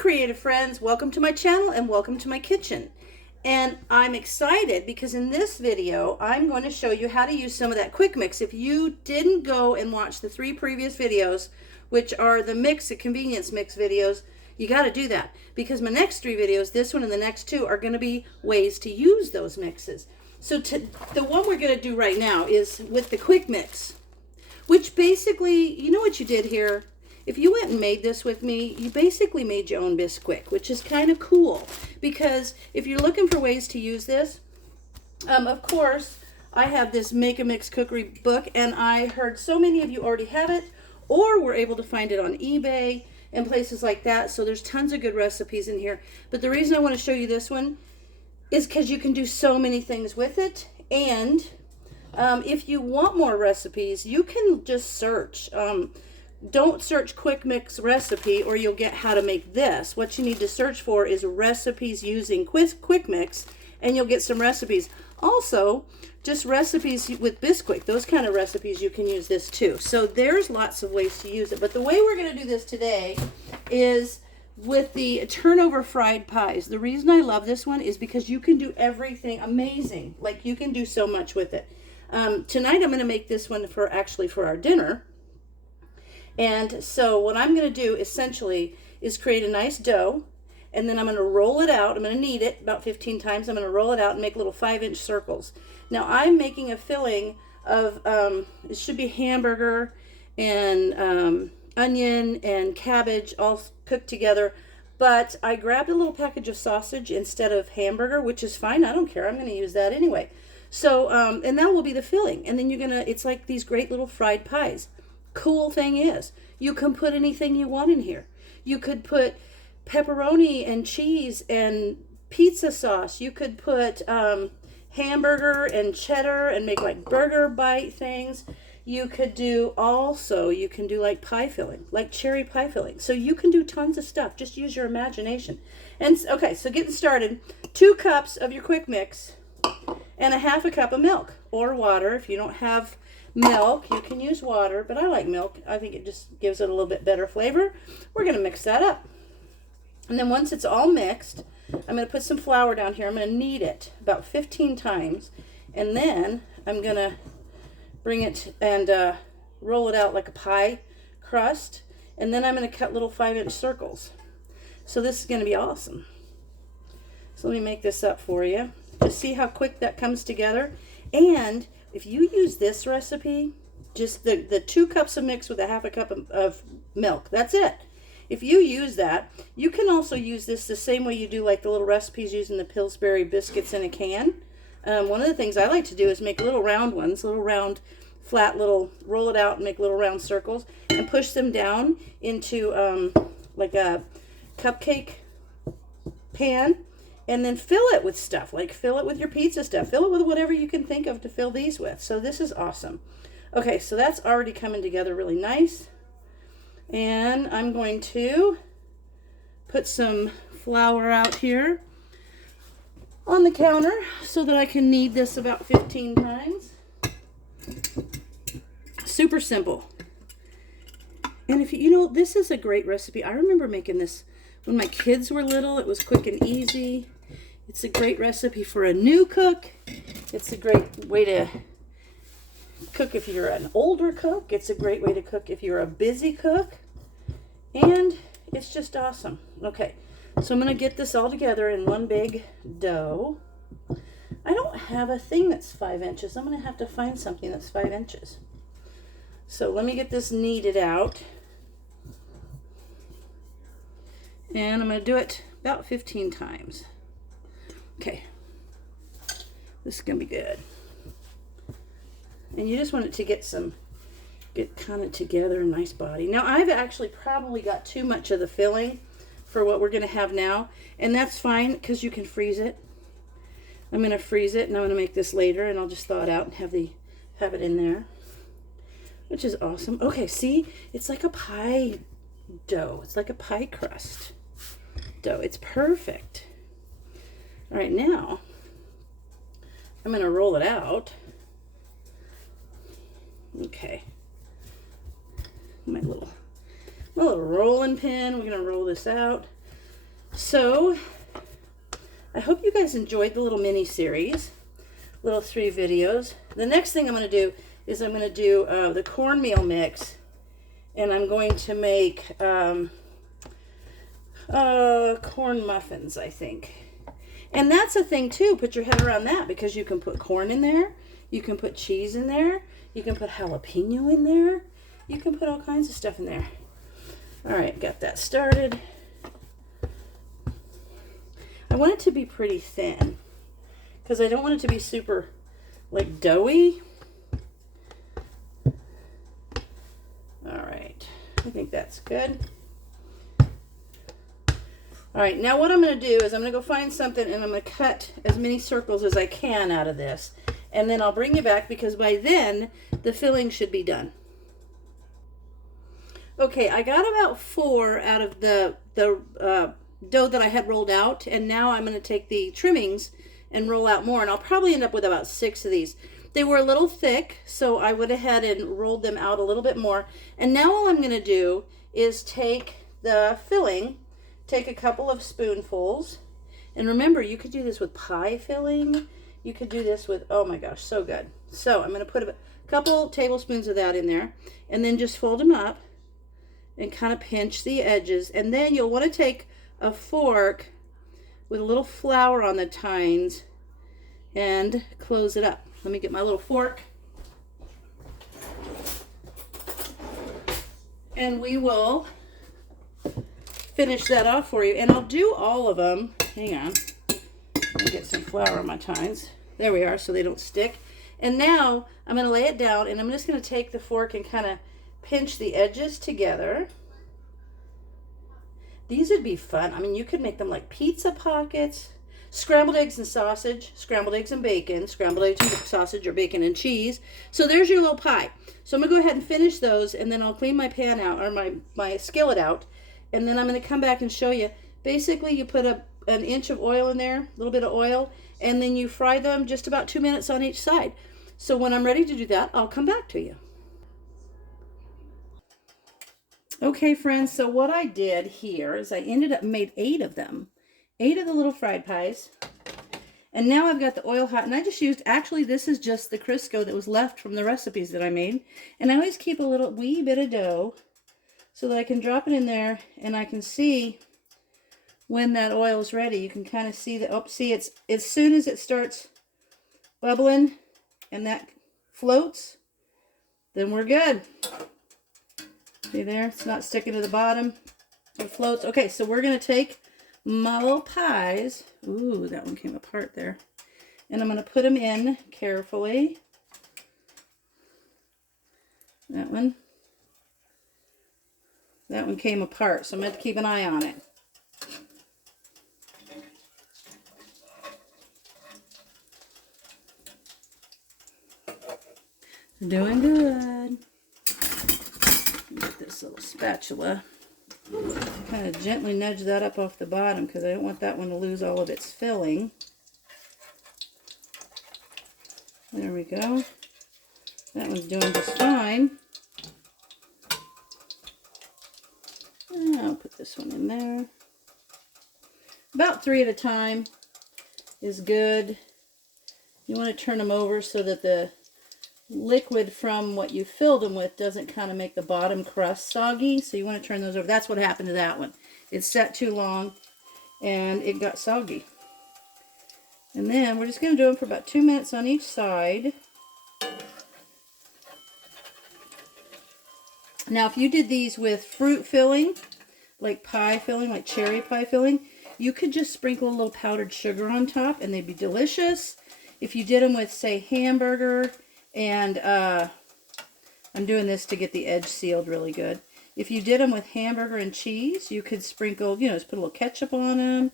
creative friends, welcome to my channel and welcome to my kitchen. And I'm excited because in this video I'm going to show you how to use some of that quick mix. If you didn't go and watch the 3 previous videos, which are the mix, the convenience mix videos, you got to do that because my next 3 videos, this one and the next 2, are going to be ways to use those mixes. So the one we're going to do right now is with the quick mix, which basically, you know what you did here? If you went and made this with me, you basically made your own Bisquick, which is kind of cool because if you're looking for ways to use this, of course, I have this Make a Mix cookery book, and I heard so many of you already have it or were able to find it on eBay and places like that. So there's tons of good recipes in here. But the reason I want to show you this one is because you can do so many things with it. And if you want more recipes, you can just search. Don't search quick mix recipe or you'll get how to make this. What you need to search for is recipes using quick mix, and you'll get some recipes. Also, just recipes with Bisquick, those kind of recipes, you can use this too. So there's lots of ways to use it. But the way we're going to do this today is with the turnover fried pies. The reason I love this one is because you can do everything amazing. Like, you can do so much with it. Tonight I'm going to make this one for our dinner. And so what I'm going to do essentially is create a nice dough, and then I'm going to roll it out. I'm going to knead it about 15 times. I'm going to roll it out and make little 5-inch circles. Now I'm making a filling of, it should be hamburger and onion and cabbage all cooked together. But I grabbed a little package of sausage instead of hamburger, which is fine. I don't care. I'm going to use that anyway. So, and that will be the filling. And then it's like these great little fried pies. Cool thing is, you can put anything you want in here. You could put pepperoni and cheese and pizza sauce. You could put hamburger and cheddar and make like burger bite things. You can do like pie filling, like cherry pie filling. So you can do tons of stuff. Just use your imagination. And okay, so getting started, 2 cups of your quick mix and 1/2 cup of milk or water. If you don't have milk, you can use water, but I like milk. I think it just gives it a little bit better flavor. We're going to mix that up. And then once it's all mixed, I'm going to put some flour down here. I'm going to knead it about 15 times. And then I'm going to bring it and roll it out like a pie crust. And then I'm going to cut little 5-inch circles. So this is going to be awesome. So let me make this up for you. Just see how quick that comes together. And if you use this recipe, just the 2 cups of mix with 1/2 cup of milk, that's it. If you use that, you can also use this the same way you do like the little recipes using the Pillsbury biscuits in a can. One of the things I like to do is make little round ones, little round, flat little, roll it out and make little round circles and push them down into like a cupcake pan. And then fill it with stuff, like fill it with your pizza stuff. Fill it with whatever you can think of to fill these with. So this is awesome. Okay, so that's already coming together really nice. And I'm going to put some flour out here on the counter so that I can knead this about 15 times. Super simple. And if you know, this is a great recipe. I remember making this when my kids were little. It was quick and easy. It's a great recipe for a new cook. It's a great way to cook if you're an older cook. It's a great way to cook if you're a busy cook. And it's just awesome. Okay, so I'm going to get this all together in one big dough. I don't have a thing that's 5 inches. I'm going to have to find something that's 5 inches. So let me get this kneaded out. And I'm going to do it about 15 times. Okay. This is going to be good. And you just want it to get kind of together, a nice body. Now, I've actually probably got too much of the filling for what we're going to have now. And that's fine because you can freeze it. I'm going to freeze it and I'm going to make this later. And I'll just thaw it out and have it in there. Which is awesome. Okay, see? It's like a pie dough. It's like a pie crust dough. It's perfect. All right, now I'm going to roll it out. Okay. My little rolling pin. We're going to roll this out. So I hope you guys enjoyed the little mini series, little 3 videos. The next thing I'm going to do is I'm going to do the cornmeal mix, and I'm going to make corn muffins, I think. And that's a thing too, put your head around that, because you can put corn in there, you can put cheese in there, you can put jalapeno in there, you can put all kinds of stuff in there. All right, got that started. I want it to be pretty thin because I don't want it to be super like doughy. All right, I think that's good. All right, now what I'm going to do is I'm going to go find something, and I'm going to cut as many circles as I can out of this. And then I'll bring you back, because by then the filling should be done. Okay, I got about 4 out of the dough that I had rolled out, and now I'm going to take the trimmings and roll out more, and I'll probably end up with about 6 of these. They were a little thick, so I went ahead and rolled them out a little bit more. And now all I'm going to do is take the filling, take a couple of spoonfuls, and remember, you could do this with pie filling. You could do this with, oh my gosh, so good. So I'm going to put a couple tablespoons of that in there, and then just fold them up and kind of pinch the edges. And then you'll want to take a fork with a little flour on the tines and close it up. Let me get my little fork. And we will finish that off for you. And I'll do all of them. Hang on. Let me get some flour on my tines. There we are, so they don't stick. And now I'm going to lay it down, and I'm just going to take the fork and kind of pinch the edges together. These would be fun. I mean, you could make them like pizza pockets, scrambled eggs and sausage, scrambled eggs and bacon, scrambled eggs and sausage or bacon and cheese. So there's your little pie. So I'm going to go ahead and finish those, and then I'll clean my pan out, or my skillet out, and then I'm going to come back and show you. Basically, you put an inch of oil in there, a little bit of oil, and then you fry them just about 2 minutes on each side. So when I'm ready to do that, I'll come back to you. Okay, friends, so what I did here is I ended up made 8 of them. 8 of the little fried pies. And now I've got the oil hot, and I just used, actually this is just the Crisco that was left from the recipes that I made. And I always keep a little wee bit of dough so that I can drop it in there, and I can see when that oil is ready. You can kind of see that, oh, see, it's as soon as it starts bubbling and that floats, then we're good. See there? It's not sticking to the bottom. It floats. Okay, so we're going to take my little pies. Ooh, that one came apart there. And I'm going to put them in carefully. That one came apart, so I'm going to have to keep an eye on it. Doing good. Get this little spatula. Kind of gently nudge that up off the bottom, because I don't want that one to lose all of its filling. There we go. That one's doing just fine. I'll put this one in there. About 3 at a time is good. You want to turn them over so that the liquid from what you filled them with doesn't kind of make the bottom crust soggy. So you want to turn those over. That's what happened to that one. It set too long and it got soggy. And then we're just going to do them for about 2 minutes on each side. Now if you did these with fruit filling, like pie filling, like cherry pie filling, you could just sprinkle a little powdered sugar on top and they'd be delicious. If you did them with, say, hamburger, and I'm doing this to get the edge sealed really good. If you did them with hamburger and cheese, you could sprinkle, you know, just put a little ketchup on them.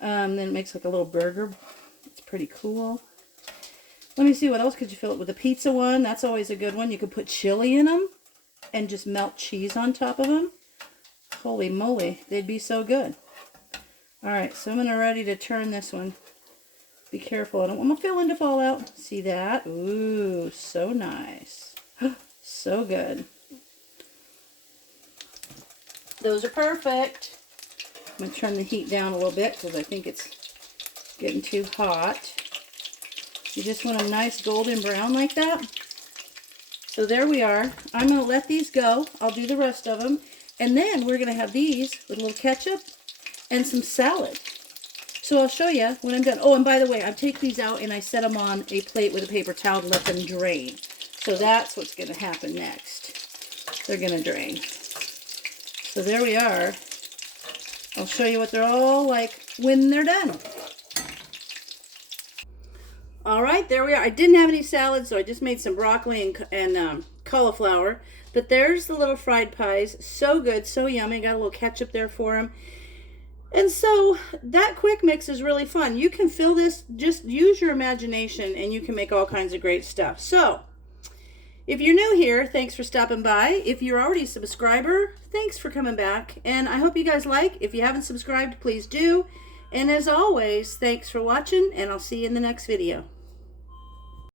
Then it makes like a little burger. It's pretty cool. Let me see, what else could you fill it with? A pizza one, that's always a good one. You could put chili in them and just melt cheese on top of them. Holy moly, they'd be so good. Alright, so I'm ready to turn this one. Be careful, I don't want my filling to fall out. See that? Ooh, so nice. So good. Those are perfect. I'm going to turn the heat down a little bit because I think it's getting too hot. You just want a nice golden brown like that. So there we are. I'm going to let these go. I'll do the rest of them. And then we're going to have these with a little ketchup and some salad. So I'll show you when I'm done. Oh, and by the way, I take these out and I set them on a plate with a paper towel to let them drain. So that's what's going to happen next. They're going to drain. So there we are. I'll show you what they're all like when they're done. All right, there we are. I didn't have any salad, so I just made some broccoli and cauliflower. But there's the little fried pies. So good, so yummy. Got a little ketchup there for them. And so that quick mix is really fun. You can fill this, just use your imagination, and you can make all kinds of great stuff. So if you're new here, thanks for stopping by. If you're already a subscriber, thanks for coming back. And I hope you guys like. If you haven't subscribed, please do. And as always, thanks for watching, and I'll see you in the next video.